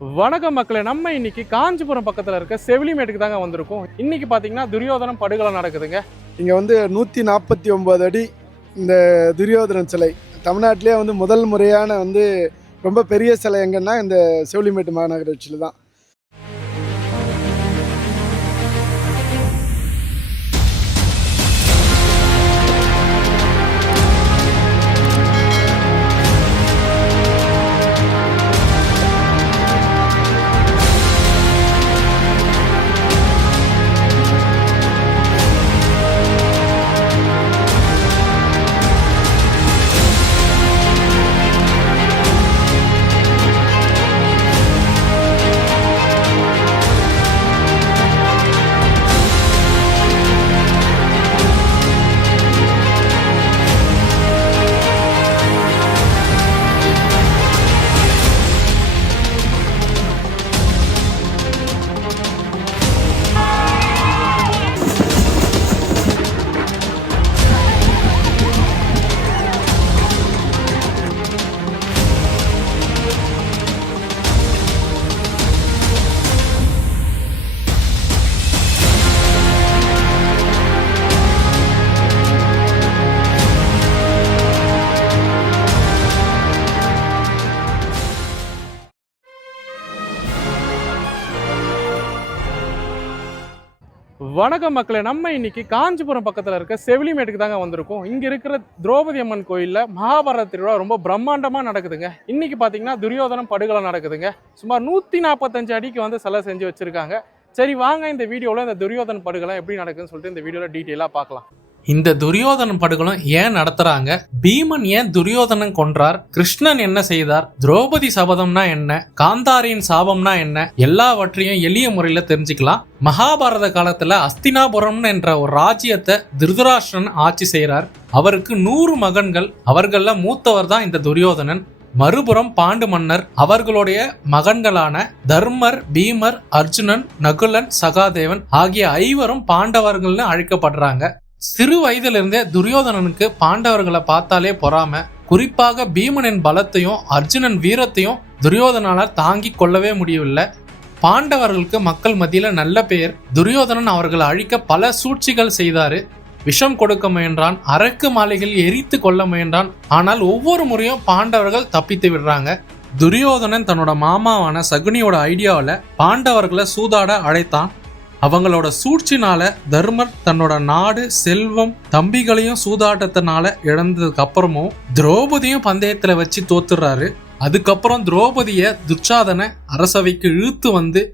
வணக்கம் மக்களே, நம்ம இன்னைக்கு காஞ்சிபுரம் பக்கத்தில் இருக்க செவிலிமேட்டுக்கு தாங்க வந்திருக்கோம். இன்னைக்கு பார்த்தீங்கன்னா துரியோதனம் படுகொலை நடக்குதுங்க. இங்கே 149 அடி இந்த துரியோதனன் சிலை தமிழ்நாட்டிலே முதல் முறையான ரொம்ப பெரிய சிலை எங்கன்னா இந்த செவிலிமேட்டு மாநகராட்சியில் தான். வணக்கம் மக்களே, நம்ம இன்னைக்கு காஞ்சிபுரம் பக்கத்தில் இருக்க செவிலிமேட்டுக்கு தாங்க வந்திருக்கோம். இங்கே இருக்கிற திரௌபதி அம்மன் கோயிலில் மகாபாரத திருவிழா ரொம்ப பிரம்மாண்டமாக நடக்குதுங்க. இன்னைக்கு பார்த்தீங்கன்னா துரியோதனம் படுகொலை நடக்குதுங்க. சுமார் 145 அடிக்கு சிலை செஞ்சு வச்சுருக்காங்க. சரி வாங்க, இந்த வீடியோவில் இந்த துரியோதன படுகொலை எப்படி நடக்குதுன்னு சொல்லிட்டு இந்த வீடியோவில் டீட்டெயிலாக பார்க்கலாம். இந்த துரியோதனன் படுகொலை ஏன் நடத்துறாங்க, பீமன் ஏன் துரியோதனன் கொன்றார், கிருஷ்ணன் என்ன செய்தார், திரௌபதி சபதம்னா என்ன, காந்தாரியின் சாபம்னா என்ன, எல்லாவற்றையும் எளிய முறையில தெரிஞ்சுக்கலாம். மகாபாரத காலத்துல அஸ்தினாபுரம் என்ற ஒரு ராஜ்யத்தை திருதராஷ்டிரன் ஆட்சி செய்யறார். அவருக்கு 100 மகன்கள். அவர்கள மூத்தவர் தான் இந்த துரியோதனன். மறுபுறம் பாண்டு மன்னர், அவர்களுடைய மகன்களான தர்மர், பீமர், அர்ஜுனன், நகுலன், சகாதேவன் ஆகிய 5வரும் பாண்டவர்கள்னு அழைக்கப்படுறாங்க. சிறு வயதிலிருந்தே துரியோதனனுக்கு பாண்டவர்களை பார்த்தாலே பொறாம. குறிப்பாக பீமனின் பலத்தையும் அர்ஜுனன் வீரத்தையும் துரியோதனால தாங்கி கொள்ளவே முடியவில்லை. பாண்டவர்களுக்கு மக்கள் மத்தியில நல்ல பெயர். துரியோதனன் அவர்களை அழிக்க பல சூழ்ச்சிகள் செய்தாரு. விஷம் கொடுக்க முயன்றான், அரக்கு மாலைகள் எரித்து கொள்ள முயன்றான். ஆனால் ஒவ்வொரு முறையும் பாண்டவர்கள் தப்பித்து விடுறாங்க. துரியோதனன் தன்னோட மாமாவான சகுனியோட ஐடியாவில பாண்டவர்களை சூதாட அழைத்தான். அவங்களோட சூழ்ச்சினால தர்மர் தன்னோட நாடு, செல்வம், தம்பிகளையும் சூதாட்டத்தினால இழந்ததுக்கு அப்புறமும் திரௌபதியும் பந்தயத்துல வச்சு தோத்துறாரு. அதுக்கப்புறம் திரௌபதிய துச்சாதன அரசவைக்கு இழுத்து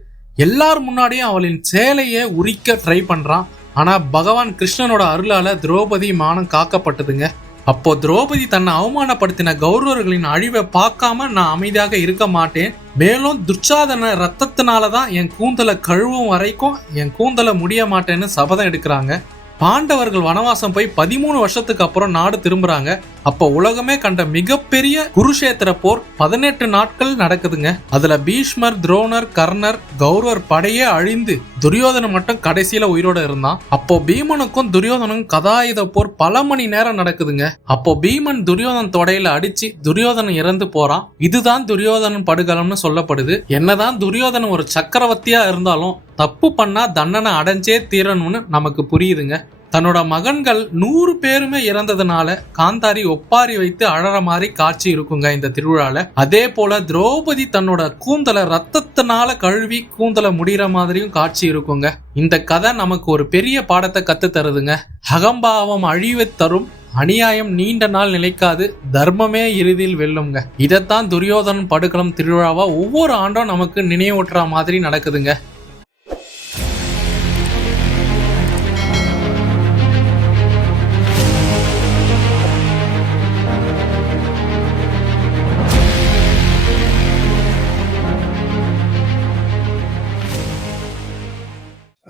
எல்லார் முன்னாடியும் அவளின் சேலையை உரிக்க ட்ரை பண்றான். ஆனா பகவான் கிருஷ்ணனோட அருளால திரௌபதி மானம் காக்கப்பட்டதுங்க. அப்போ திரௌபதி தன்னை அவமானப்படுத்தின கௌரவர்களின் அழிவை பார்க்காம நான் அமைதியாக இருக்க மாட்டேன், மேலும் துச்சாதன ரத்தத்தினாலதான் என் கூந்தலை கழுவும் வரைக்கும் என் கூந்தலை முடிய மாட்டேன்னு சபதம் எடுக்கிறாங்க. பாண்டவர்கள் வனவாசம் போய் 13 வருஷத்துக்கு அப்புறம் நாடு திரும்புறாங்க. அப்போ உலகமே கண்ட மிகப்பெரிய குருஷேத்திர போர் 18 நாட்கள் நடக்குதுங்க. அதுல பீஷ்மர், துரோணர், கர்ணர், கௌரவர் படையே அழிந்து துரியோதனன் மட்டும் கடைசியில உயிரோட இருந்தான். அப்போ பீமனுக்கும் துரியோதனுக்கும் கதாயுத போர் பல மணி நேரம் நடக்குதுங்க. அப்போ பீமன் துரியோதன் தொடையில அடிச்சு துரியோதனன் இறந்து போறான். இதுதான் துரியோதனன் படுகலம்னு சொல்லப்படுது. என்னதான் துரியோதனன் ஒரு சக்கரவர்த்தியா இருந்தாலும் தப்பு பண்ணா தண்டனை அடைஞ்சே தீரணும்னு நமக்கு புரியுதுங்க. தன்னோட மகன்கள் 100 பேருமே இறந்ததுனால காந்தாரி ஒப்பாரி வைத்து அழற மாதிரி காட்சி இருக்குங்க இந்த திருவிழால. அதே போல திரௌபதி தன்னோட கூந்தலை ரத்தத்தினால கழுவி கூந்தலை முடிகிற மாதிரியும் காட்சி இருக்குங்க. இந்த கதை நமக்கு ஒரு பெரிய பாடத்தை கத்து தருதுங்க. அகம்பாவம் அழிவை தரும், அநியாயம் நீண்ட நாள் நிலைக்காது, தர்மமே இறுதியில் வெல்லுங்க. இதைத்தான் துரியோதனன் படுகளம் திருவிழாவா ஒவ்வொரு ஆண்டும் நமக்கு நினைவூட்டுற மாதிரி நடக்குதுங்க.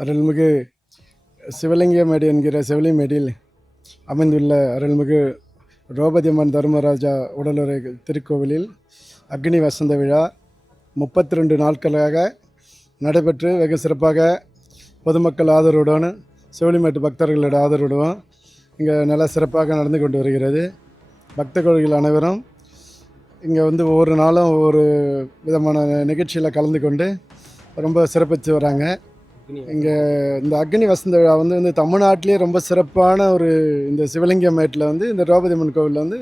அருள்மிகு சிவலிங்கமேடு என்கிற செவிலிமேடில் அமைந்துள்ள அருள்மிகு திரௌபதி அம்மன் தர்மராஜா உடலுறை திருக்கோவிலில் அக்னி வசந்த விழா 32 நாட்களாக நடைபெற்று வெகு சிறப்பாக பொதுமக்கள் ஆதரவுடன், செவிலிமேட்டு பக்தர்களோட ஆதரவுடன் இங்கே நல்லா சிறப்பாக நடந்து கொண்டு வருகிறது. பக்த கோடிகள் அனைவரும் இங்கே வந்து ஒவ்வொரு நாளும் ஒவ்வொரு விதமான நிகழ்ச்சியில் கலந்து கொண்டு ரொம்ப சிறப்பித்து வராங்க. இங்கே இந்த அக்னி வசந்த விழா வந்து தமிழ்நாட்டிலே ரொம்ப சிறப்பான ஒரு இந்த சிவலிங்கமேட்டில் வந்து இந்த திரௌபதி அம்மன் கோவிலில் வந்து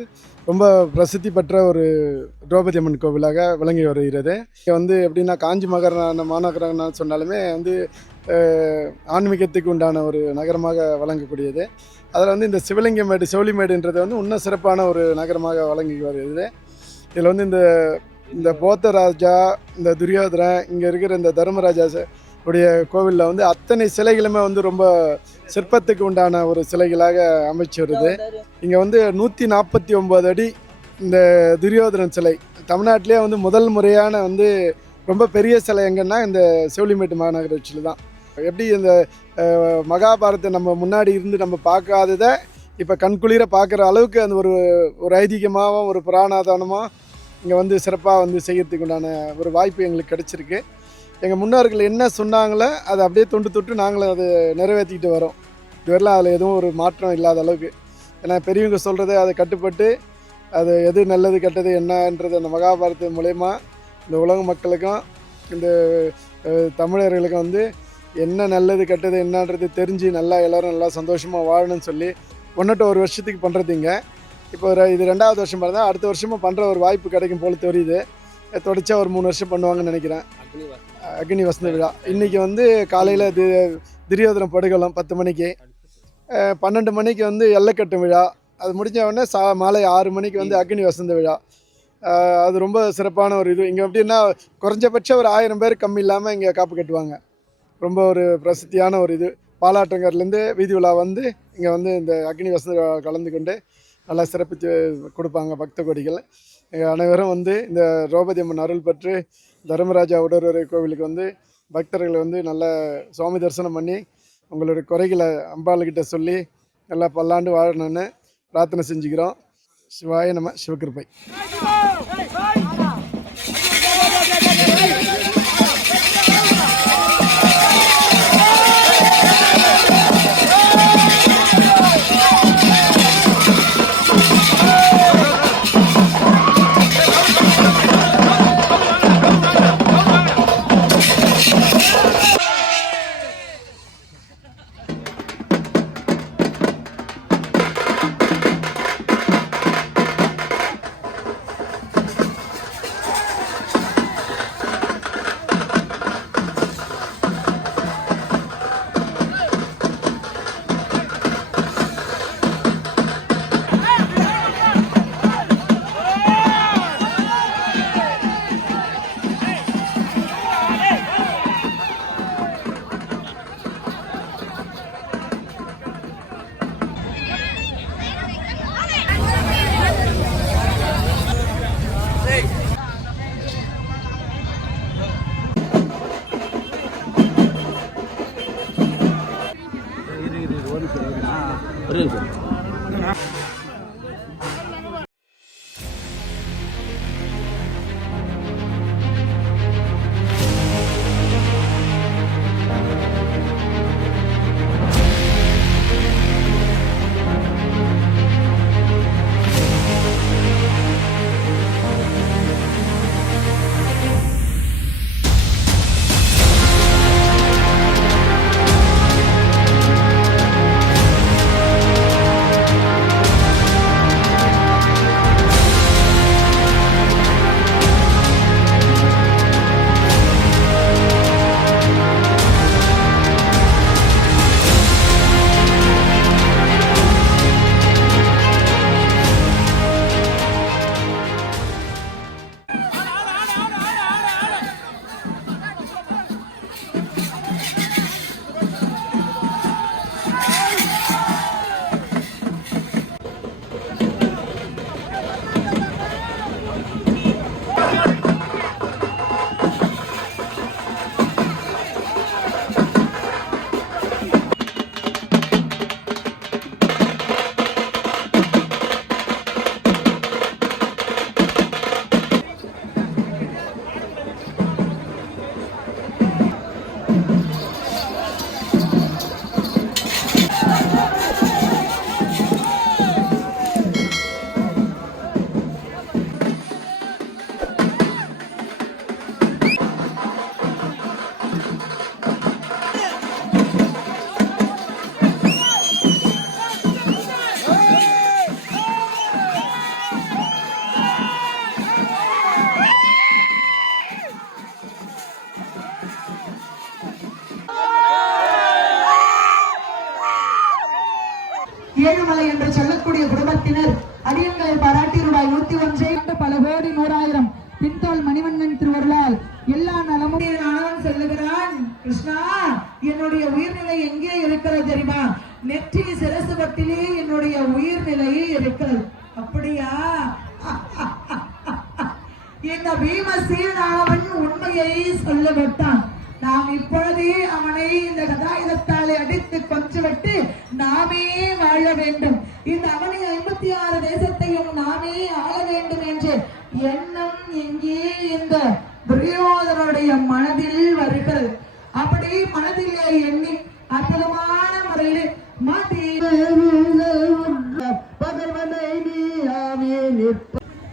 ரொம்ப பிரசித்தி பெற்ற ஒரு திரௌபதி அம்மன் கோவிலாக விளங்கி வருகிறது. இங்கே வந்து எப்படின்னா காஞ்சி மாநகரம்னு சொன்னாலுமே வந்து ஆன்மீகத்துக்கு உண்டான ஒரு நகரமாக வழங்கக்கூடியது. அதில் வந்து இந்த சிவலிங்கமேடு செவிலிமேடுன்றது வந்து இன்னும் சிறப்பான ஒரு நகரமாக வழங்கி வருகிறது. இதில் வந்து இந்த போத்த ராஜா, இந்த துரியோதரன், இங்கே இருக்கிற இந்த தர்மராஜா உடைய கோவிலில் வந்து அத்தனை சிலைகளுமே வந்து ரொம்ப சிற்பத்துக்கு உண்டான ஒரு சிலைகளாக அமைச்சு வருது. இங்கே வந்து 149 அடி இந்த துரியோதரன் சிலை தமிழ்நாட்டிலே வந்து முதல் முறையான வந்து ரொம்ப பெரிய சிலை எங்கன்னா இந்த செவிலிமேட்டு மாநகராட்சியில் தான். எப்படி இந்த மகாபாரத்தை நம்ம முன்னாடி இருந்து நம்ம பார்க்காததை இப்போ கண்குளிர பார்க்குற அளவுக்கு அந்த ஒரு ஐதீகமாகவும் ஒரு புராணாதானமாக இங்கே வந்து சிறப்பாக வந்து செய்யறதுக்கு உண்டான ஒரு வாய்ப்பு எங்களுக்கு கிடச்சிருக்கு. எங்கள் முன்னோர்கள் என்ன சொன்னாங்களோ அதை அப்படியே தொட்டு நாங்களும் அதை நிறைவேற்றிக்கிட்டு வரோம். இதுவரைலாம் அதில் எதுவும் ஒரு மாற்றம் இல்லாத அளவுக்கு. ஏன்னா பெரியவங்க சொல்கிறத அதை கட்டுப்பட்டு அது எது நல்லது கெட்டது என்னன்றது அந்த மகாபாரத மூலயமா இந்த உலக மக்களுக்கும் இந்த தமிழர்களுக்கும் வந்து என்ன நல்லது கெட்டது என்னன்றது தெரிஞ்சு நல்லா எல்லோரும் நல்லா சந்தோஷமாக வாழணும்னு சொல்லி 1 வருஷத்துக்கு பண்ணுறதுங்க. இப்போ இது 2வது வருஷம் பார்த்தா அடுத்த வருஷமும் பண்ணுற ஒரு வாய்ப்பு கிடைக்கும் போல தெரியுது. தொடர்ச்சியாக ஒரு 3 வருஷம் பண்ணுவாங்கன்னு நினைக்கிறேன். அக்னி வசந்த விழா இன்றைக்கி வந்து காலையில் துரியோதனம் படுகளம் 10 மணிக்கு, 12 மணிக்கு வந்து எல்லைக்கட்டு விழா, அது முடிஞ்ச உடனே மாலை 6 மணிக்கு வந்து அக்னி வசந்த விழா. அது ரொம்ப சிறப்பான ஒரு இது. இங்கே எப்படின்னா குறைஞ்சபட்சம் ஒரு 1000 பேர் கம்மி இல்லாமல் இங்கே காப்பு கட்டுவாங்க. ரொம்ப ஒரு பிரசித்தியான ஒரு இது. பாலாற்றங்கர்லேருந்து வீதி விழா வந்து இங்கே வந்து இந்த அக்னி வசந்த விழா கலந்து கொண்டு நல்லா சிறப்பித்து கொடுப்பாங்க பக்த கோடிகள். அனைவரும் வந்து இந்த திரௌபதி அம்மன் அருள் பெற்று தர்மராஜா உடனுறை கோவிலுக்கு வந்து பக்தர்கள் வந்து நல்ல சுவாமி தரிசனம் பண்ணி உங்களுடைய குறைகளை அம்பாளுக்கிட்ட சொல்லி நல்லா பல்லாண்டு வாழணும்னு பிரார்த்தனை செஞ்சுக்கிறோம். சிவாய நம, சிவகிருபை. கிருஷ்ணா, என்னுடைய உயிர்நிலை எங்கே இருக்கிறது தெரியுமா? நெற்றி சிரசுவட்டிலே என்னுடைய உயிர்நிலையே இருக்கிறது. அப்படியா? இந்த பீமசேனாவன் உண்மையை சொல்லவிட்டான். நாம் இப்பொழுதே அவனை இந்த கதாயுதத்தாலே அடித்து கொன்றுவிட்டு நாமே வாழ வேண்டும். இந்த அவனை 56 தேசத்தையும் நாமே ஆள வேண்டும் என்று எண்ணம் எங்கே இந்த துரியோதனுடைய மனதில் வருகிறது. அப்படி மனதிலே எண்ணி அற்புதமான முறையில்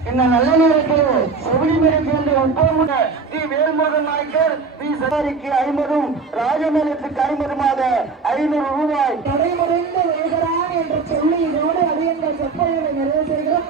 என்ன நல்ல நேரத்தில் செவிலிமேற்கு ஒப்பமுக நீ வேல்முருகன் நாயக்கர் நீ சதாரிக்கு 50 ராஜமேலத்துக்கு 50 500 ரூபாய் தடைமுறைந்த வேகரான் என்று சொல்லி இதோடு அது எங்கள் சொற்பொழிவை நிறைவு செய்கிறோம்.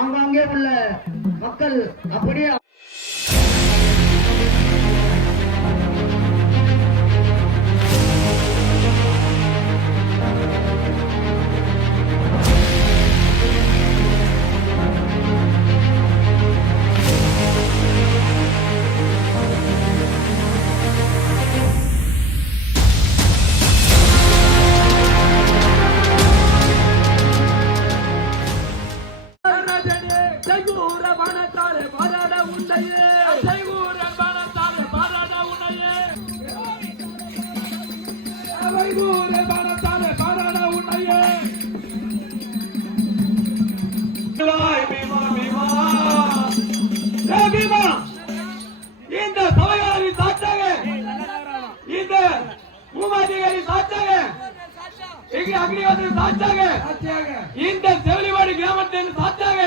ஆங்காங்கே உள்ள மக்கள் அப்படியே இந்த சபையாரி சாட்சாக இந்த பூமாதிகாரி சாட்சாக இங்கே அக்னிவாதி சாட்சாக இந்த செவிலிவாடி கிராமத்தின் சாட்சாக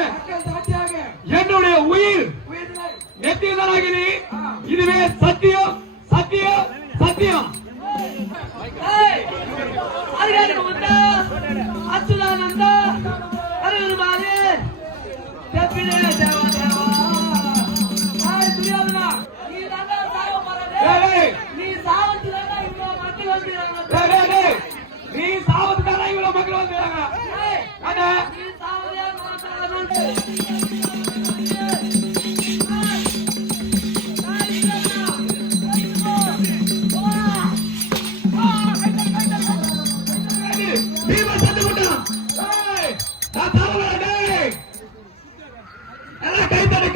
என்னுடைய உயிர் நெத்தியதானாகிறி இதுவே சத்தியம் சத்தியம் சத்தியம் அச்சுதானந்தா அருள்மாதே தேவா தேவா நீ சாவத்துக்கான இவ்வளவு மக்கள் வந்துடுறாங்க.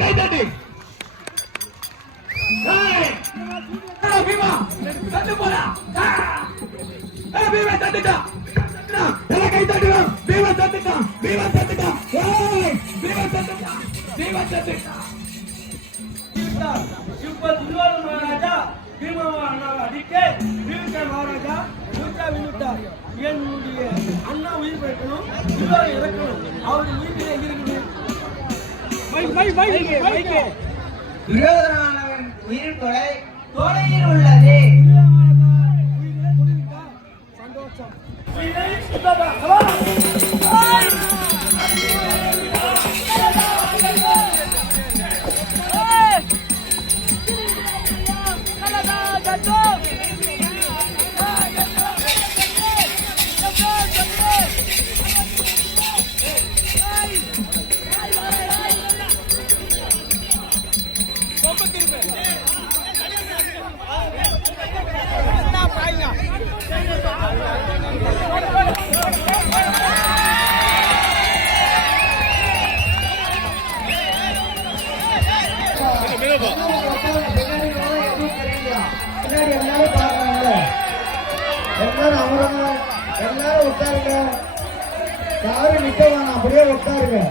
கை தட்டி பீமா தட்டு போடா பீமா தட்டுட்டா கை தட்டுடா பீமா தட்டுட்டா பீமா தட்டுட்டா பீமா தட்டுட்டா பீமா தட்டுட்டா இப்ப துரியோதன மகாராஜா பீமாவை அடிக்க பீமசேன மகாராஜா மூச்சா விழுத்தார். என்னுடைய அண்ணா உயிர் பெறணும், துரியோதன இறக்கணும். அவர் உயிர் எங்க இருக்குது? துரியோதனன் உயிர் தொலையில் உள்ளது. சந்தோஷம் யாரும் நிக்க வேணாம், அப்படியே உட்காருங்க.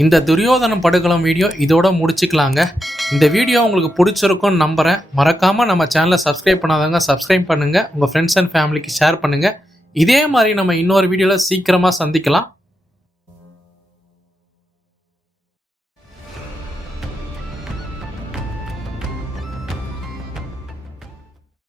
இந்த துரியோதனம் படுகளம் வீடியோ இதோட முடிச்சுக்கலாங்க. இந்த வீடியோ உங்களுக்கு பிடிச்சிருக்கும்னு நம்புறேன். மறக்காம நம்ம சேனலை சப்ஸ்கிரைப் பண்ணாதவங்க சப்ஸ்கிரைப் பண்ணுங்க, உங்க ஃப்ரெண்ட்ஸ் அண்ட் ஃபேமிலிக்கு ஷேர் பண்ணுங்க. இதே மாதிரி நம்ம இன்னொரு வீடியோல சீக்கிரமா சந்திக்கலாம்.